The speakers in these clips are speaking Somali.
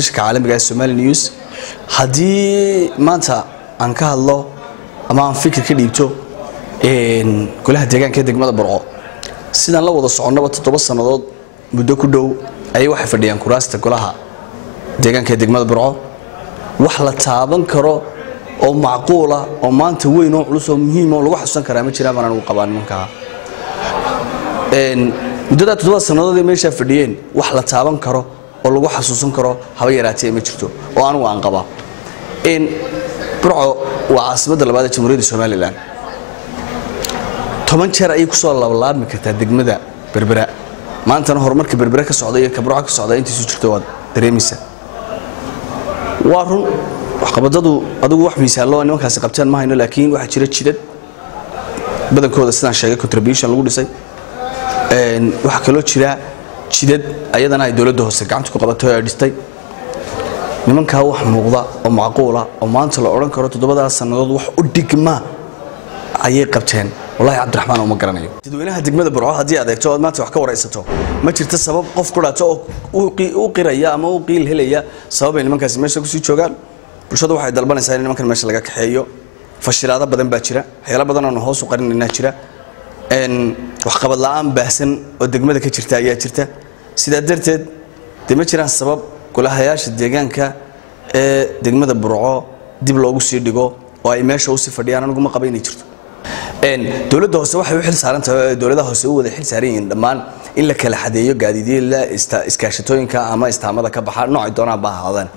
telefishinka caalamiga ee Somali News hadii maanta aan ka hadlo ama aan fikir ka dhiibto golaha deegaanka degmada Burco sidaan la wada soconaba 7 sanadood muddo ku dhow ay wax fadhiyaan kuraasta golaha deegaanka degmada Burco wax la taaban karo oo macquul ah oo maanta weyn oo culus oo muhiim oo lagu xasuusan karaa ma jiraan baan ugu qabaan marka muddada 7 sanadood ee meesha fadhiyeen wax la taaban karo oo lagu xasuusan karo haba yaraatee ma jirto oo anigu aan qaba Burco waa caasimadda labaad ee Jamhuuriyadda Soomaaliland 10 jeer ay ku soo laablaabmi kartaa degmada Berbera maantana horumarka Berbera ka socda iyo Burco ka socda intii soo jirto wad dareemisa waa run wax qabadadu adigu wax miisaalo nimankaas qabtaan ma hayno laakiin waxa jira jidad badankooda sidaan sheegay contribution lagu dhisay waxa kale oo jira jidad ayadana ay dawladda hoose gacanta ku qabato ay dhistay nimanka wax muuqda oo macquul ah oo maanta la oran karo 7 sanadood wax u dhigma ayay qabteen wallahi Cabdiraxmaan uma garanayo dadweynaha degmada Burco hadii aad eegto maanta wax ka waraysato ma jirto sabab qof ku dhaato oo qiraya ama uu qiil helaya sabab ay nimankaas meesha ku sii joogaan bulshadu waxay dalbanaysaa in nimankan meesha laga kaxeeyo fashilaada badan baa jira hay'ado badan oo hoos u qarinayna jira wax qabad la'aan baahsan oo degmada ka jirta ayaa jirta sida darteed ma jiraan sabab golahayaasha deegaanka ee degmada Burco dib loogu sii dhigo oo ay meesha u sii fadhiyaan anigu ma qabaynay jirto dawladda hoose waxay u xil saaran tahay dawladda hoose u wada xil saaran yihiin dhammaan in la kala xadeeyo gaadiidada iskaashatooyinka ama istaamada ka baxa nooc doonaan baa ahaadaan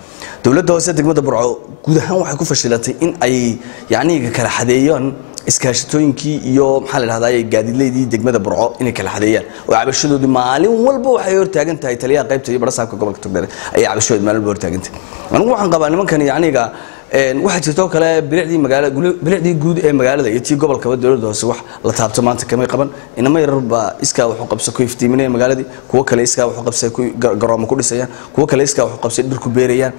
dawladda hoose degmada Burco guud ahaan waxay ku fashilatay in ay yaani kala xadeeyaan iskaashatooyinkii iyo maxaa la yiraahdaa ay gaadiidleedii degmada Burco in kala xadeeyaan oo cabashadoodii maalin walba waxay hortaagan tahay taliyaha qaybta iyo barasaabka gobolka Togdheer ay cabashadooda maalin walba hortaagan tahay anigu waxaan qabaa nimankan yaaniga waxa jirto kale bilicdii guud ee magaalada iyo tii gobolka dawladda hoose wax la taabto maanta kama qaban inama yarba iska wuxuu qabso ku iftiiminay magaaladii kuwa kale iska wuxuu qabsay garoomo ku dhisayaan kuwa kale iska wuxuu qabsay dhir ku beerayaan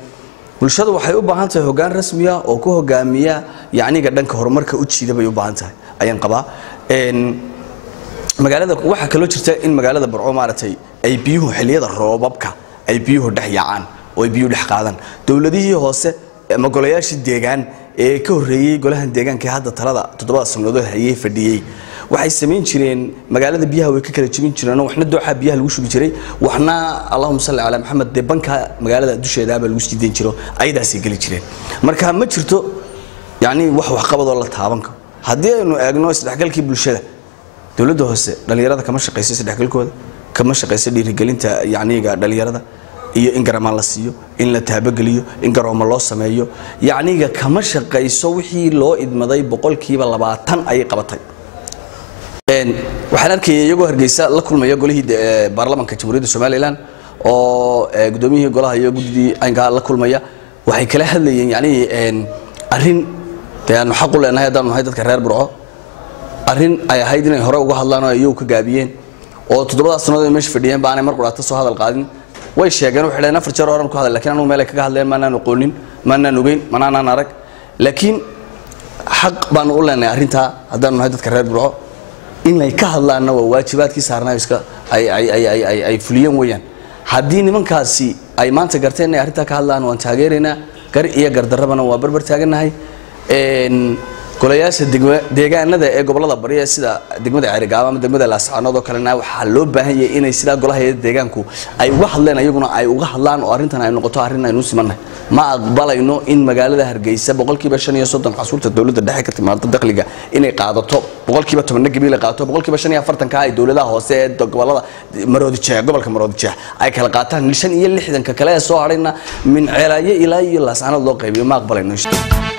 bulshadu waxay u baahan tahay hoggaan rasmi ah oo ku hogaamiya yaaniga dhanka horumarka u jiida bay u baahan tahay ayaan qabaa magaalada waxa kale oo jirta in magaalada Burco maartay ay biyuhu xilliyada roobabka ay biyuhu dhaxyacaan oo ay biyuhu dhax qaadaan dawladihii hoose ama golayaashii deegaan ee ka horeeyay golahan deegaanka hadda talada 7 sanadood hayay fadhiyay waxay sameyn jireen magaalada biyaha way ka kala jibin jireen waxna dooxa biyaha lagu shubi jiray waxna Allahumma salli ala Muhammad de banka magaalada dusheeda baa lagu siidin jiro aydaas ay gali jireen marka ma jirto yaani wax qabad oo la taaban karo hadii aynu eegno isdhexgalkii bulshada dawladda hoose dhalinyarada kama shaqeyso isdhexgalkooda kama shaqeyso dhiirigelinta yaaniga dhalinyarada iyo in garamaan la siiyo in la taabagaliyo in garoomo loo sameeyo yaaniga kama shaqeyso wixii loo idmaday 20% ay qabatay waxaan arkay iyagoo Hargeysa la kulmaya golihii baarlamaanka Jamhuuriyadda Soomaaliland oo gudoomiyihii golaha iyo guddi aynka la kulmaya waxay kala hadlayeen yaani arin taan xaq u leenahay hadaan nahay dadka reer Burco arin ay ahayd inay hore uga hadlaan oo ay ka gaabiyeen oo 7 sanadood meesha fadhiyeen baan mar quraata soo hadal qaadin way sheegeen waxay leeyahay 4 jeer horan ku hadal laakiin anu meel ay kaga hadleen ma aanan aqoonin ma aanan ogeyn ma aanan arag laakiin xaq baan u leenahay arinta hadaan nahay dadka reer Burco in ay ka hadlaana waa waajibaadkii saarnaa iska ay fuliyeen weeyaan hadii nimankaasi ay maanta garteen inay arinta ka hadlaan waan taageereynaa gar iyo gardarrabana waa barbar taaganahay golayaasha deegaanada ee gobolada bari ee sida degmada Ceerigaabo ama degmada Laascaanood oo kalena waxa loo baahan yahay inay sida golaha deegaanku ay wax hadleen ayaguna ay uga hadlaan oo arintan ay noqoto arin aynu simanay ma aqbalayno in magaalada Hargeysa 5% xasuulta dawladda dhexe ka timaado dakhliga inay qaadato 10% gabiil qaato 5% ka ay dawladaha hoose ee gobolada Maroodijeex gobolka Maroodijeex ay kala qaataan 65 kale ee soo harayna min Ceelaaye ilaa iyo Laascaanood loo qaybiyo ma aqbalayno